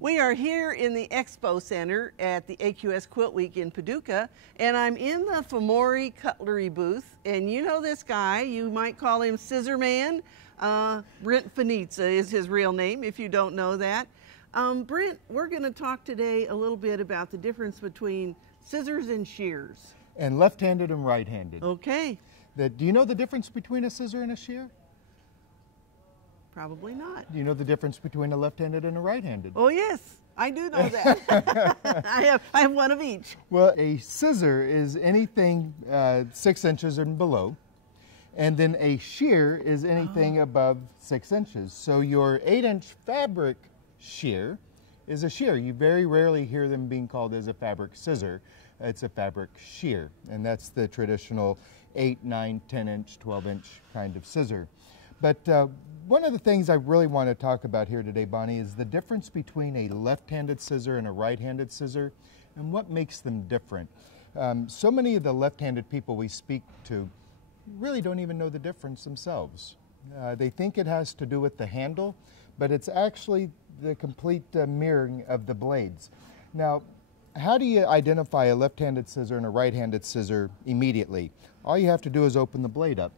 We are here in the Expo Center at the AQS Quilt Week in Paducah, and I'm in the Famore Cutlery booth. And you know this guy, you might call him Scissor Man. Brint Fanizza is his real name, if you don't know that. Brint, we're going to talk today a little bit about the difference between scissors and shears. And left-handed and right-handed. Okay. Do you know the difference between a scissor and a shear? Probably not. Do you know the difference between a left-handed and a right-handed? Oh yes, I do know that. I have one of each. Well, a scissor is anything 6 inches and below, and then a shear is anything above 6 inches. So your 8-inch fabric shear is a shear. You very rarely hear them being called as a fabric scissor. It's a fabric shear, and that's the traditional 8, 9, 10-inch, 12-inch kind of scissor. But one of the things I really want to talk about here today, Bonnie, is the difference between a left-handed scissor and a right-handed scissor and what makes them different. So many of the left-handed people we speak to really don't even know the difference themselves. They think it has to do with the handle, but it's actually the complete mirroring of the blades. Now, how do you identify a left-handed scissor and a right-handed scissor immediately? All you have to do is open the blade up.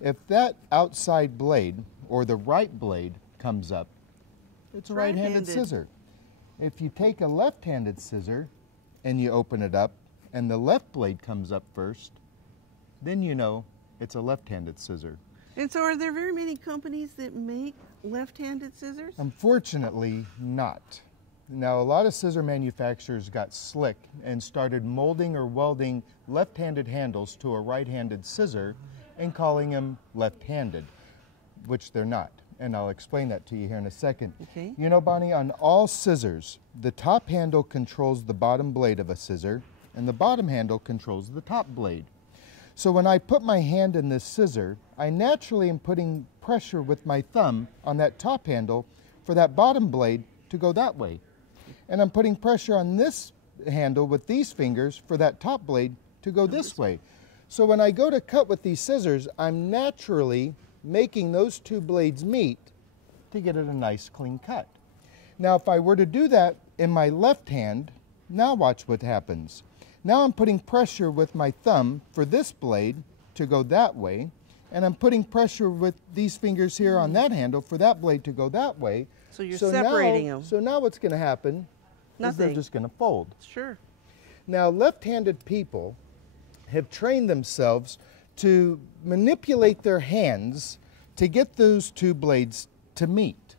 If that outside blade or the right blade comes up, it's a right-handed scissor. If you take a left-handed scissor and you open it up and the left blade comes up first, then you know it's a left-handed scissor. And so are there very many companies that make left-handed scissors? Unfortunately, not. Now, a lot of scissor manufacturers got slick and started molding or welding left-handed handles to a right-handed scissor and calling them left-handed, which they're not. And I'll explain that to you here in a second. Okay. You know, Bonnie, on all scissors, the top handle controls the bottom blade of a scissor, and the bottom handle controls the top blade. So when I put my hand in this scissor, I naturally am putting pressure with my thumb on that top handle for that bottom blade to go that way. And I'm putting pressure on this handle with these fingers for that top blade to go this way. So when I go to cut with these scissors, I'm naturally making those two blades meet to get it a nice clean cut. Now if I were to do that in my left hand, now watch what happens. Now I'm putting pressure with my thumb for this blade to go that way, and I'm putting pressure with these fingers here on that handle for that blade to go that way. So you're separating them. So now what's going to happen is they're just going to fold. Sure. Now left-handed people have trained themselves to manipulate their hands to get those two blades to meet.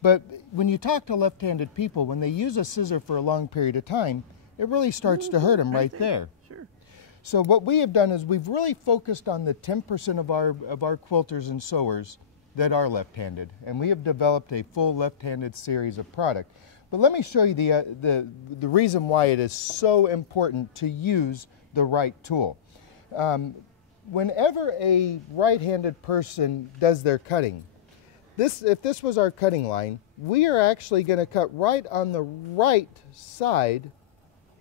But when you talk to left-handed people, when they use a scissor for a long period of time, it really starts to hurt them right there. Sure. So what we have done is we've really focused on the 10% of our quilters and sewers that are left-handed, and we have developed a full left-handed series of product. But let me show you the reason why it is so important to use the right tool. Whenever a right-handed person does their cutting, if this was our cutting line, we are actually going to cut right on the right side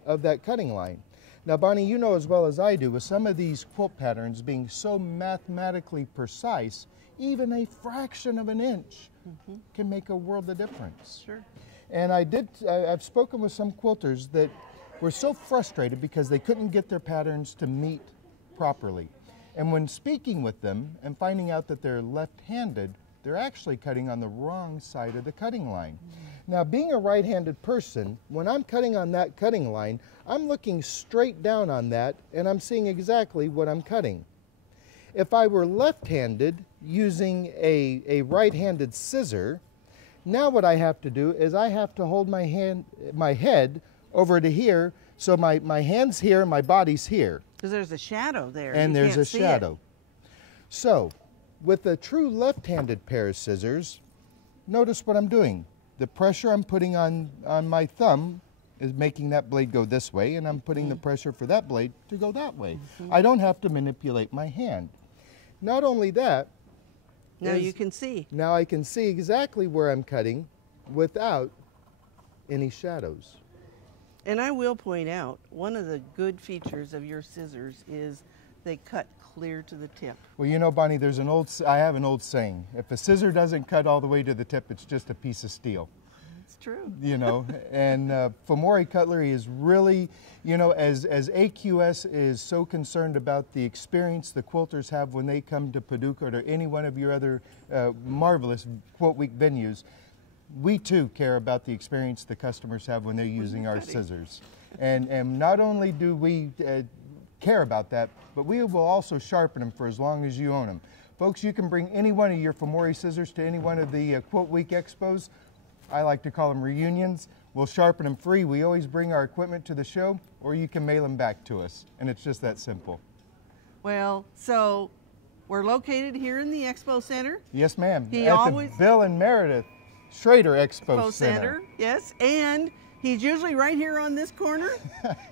of that cutting line. Now, Bonnie, you know as well as I do, with some of these quilt patterns being so mathematically precise, even a fraction of an inch can make a world of difference. Sure. And I've spoken with some quilters that were so frustrated because they couldn't get their patterns to meet properly. And when speaking with them and finding out that they're left-handed, they're actually cutting on the wrong side of the cutting line. Now, being a right-handed person, when I'm cutting on that cutting line, I'm looking straight down on that and I'm seeing exactly what I'm cutting. If I were left-handed using a right-handed scissor, now what I have to do is I have to hold my head over to here, so my hand's here, my body's here. Because there's a shadow there. And there's a shadow. So, with a true left-handed pair of scissors, notice what I'm doing. The pressure I'm putting on my thumb is making that blade go this way, and I'm putting the pressure for that blade to go that way. I don't have to manipulate my hand. Not only that, now you can see. Now I can see exactly where I'm cutting without any shadows. And I will point out, one of the good features of your scissors is they cut clear to the tip. Well, you know, Bonnie, I have an old saying. If a scissor doesn't cut all the way to the tip, it's just a piece of steel. true. You know, and Famore Cutlery is really, you know, as AQS is so concerned about the experience the quilters have when they come to Paducah or to any one of your other marvelous Quilt Week venues, we too care about the experience the customers have when they're using our scissors. And not only do we care about that, but we will also sharpen them for as long as you own them. Folks, you can bring any one of your Famore scissors to any one of the Quilt Week expos. I like to call them reunions. We'll sharpen them free. We always bring our equipment to the show, or you can mail them back to us. And it's just that simple. Well, so we're located here in the Expo Center. Yes, ma'am. He At always the Bill and Meredith Schrader Expo Center. Yes, and he's usually right here on this corner.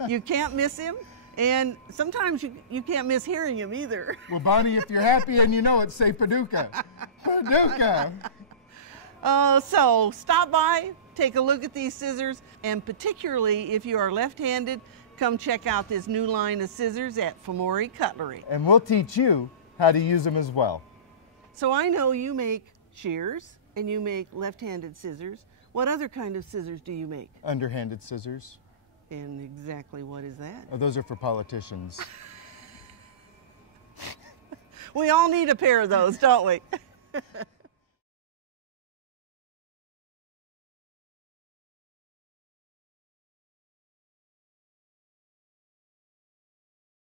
You can't miss him. And sometimes you can't miss hearing him either. Well, Bonnie, if you're happy and you know it, say Paducah. Paducah. So stop by, take a look at these scissors, and particularly if you are left-handed, come check out this new line of scissors at Famore Cutlery. And we'll teach you how to use them as well. So I know you make shears and you make left-handed scissors. What other kind of scissors do you make? Underhanded scissors. And exactly what is that? Oh, those are for politicians. We all need a pair of those, don't we?